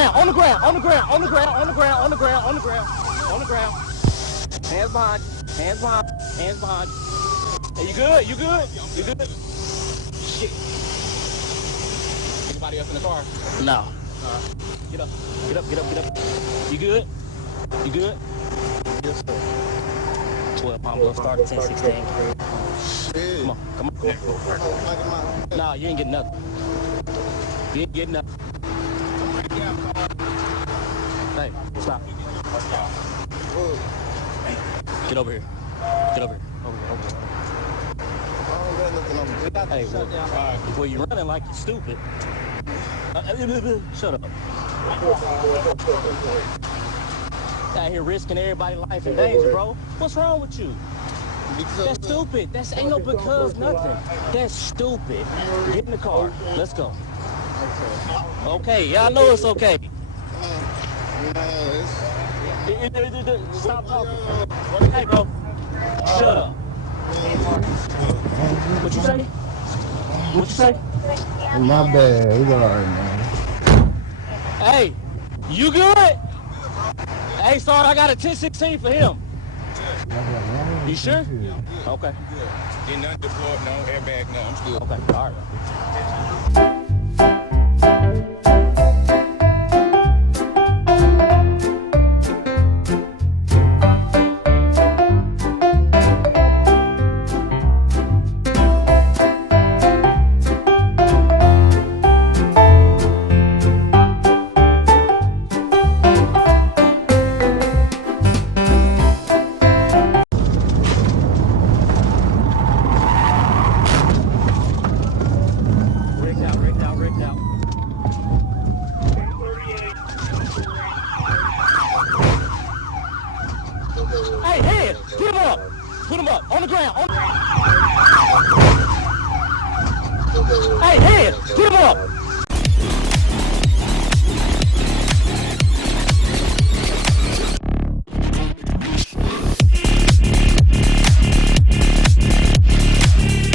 ground, on the ground, on the ground, on the ground, on the ground, on the ground, on the ground, on the ground. Hands behind, hands behind, hands behind. Hey, you good? You good? You good? Shit. Anybody else in the car? No. Get up, get up, get up, get up. You good? You good? Yes, sir. 12, I'm gonna start at 10, 16. Shit. Come on, come on, come on. Nah, you ain't getting nothing. You ain't getting nothing. Hey, stop. Get over here. Get over here. Over here, over here. Hey, well, you running like you're stupid. Shut up. Out here risking everybody's life and danger, bro. What's wrong with you? That's stupid. That's ain't no because nothing. That's stupid. Get in the car. Let's go. Okay, yeah, I know it's okay. Stop talking. Hey, bro. Shut up. What you say? What you say? My bad. It's alright, man. Hey, you good? Hey, sorry, I got a 10-16 for him. You sure? Okay. Did not deploy, no airbag, no. I'm still okay. All right. Hey, hands! Put him up!